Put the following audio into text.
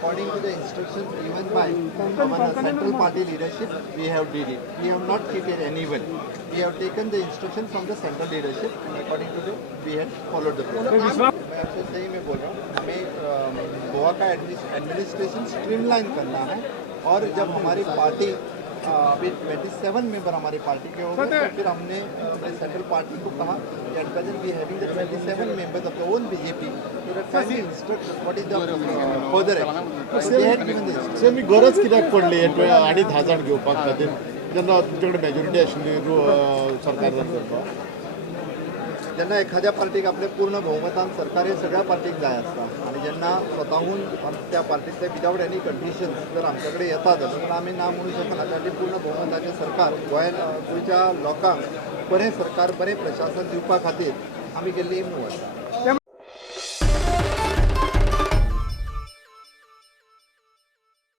according to the instructions given by our central party leadership, we have did it. We have not cheated anyone. We have taken the instruction from the central leadership and according to the we had followed the process. मैं आपसे सही में बोल रहा हूँ, हमें गोवा का administration streamline करना है और जब हमारी पार्टी अभी 27 मेंबर हमारी पार्टी के हो गए तो फिर हमने अपने सेंट्रल पार्टी को कहा कि at present we having the 27 members of the own BJP so that kindly instruct what is the further sir मी गरज कित्याक पडली 2,500 घेवपाक खातीर जेन्ना तुमचे कडेन मेजॉरिटी आशिल्ली सरकार करपाक जेन्ना एखाद्या पार्टीक आपले पूर्ण बहुमतान सरकार हे सगळ्या पार्टीक जाय आसता आणि जेन्ना स्वताहून त्या पार्टीतले विदाउट एनी कंडिशन्स जर आमचे कडेन येता जाल्यार आमी ना म्हणू शकना ताचे पूर्ण बहुमताचे सरकार गोंयच्या लोकांक बरें सरकार बरें प्रशासन दिवपा खातीर आमी केल्ली मूव आसा.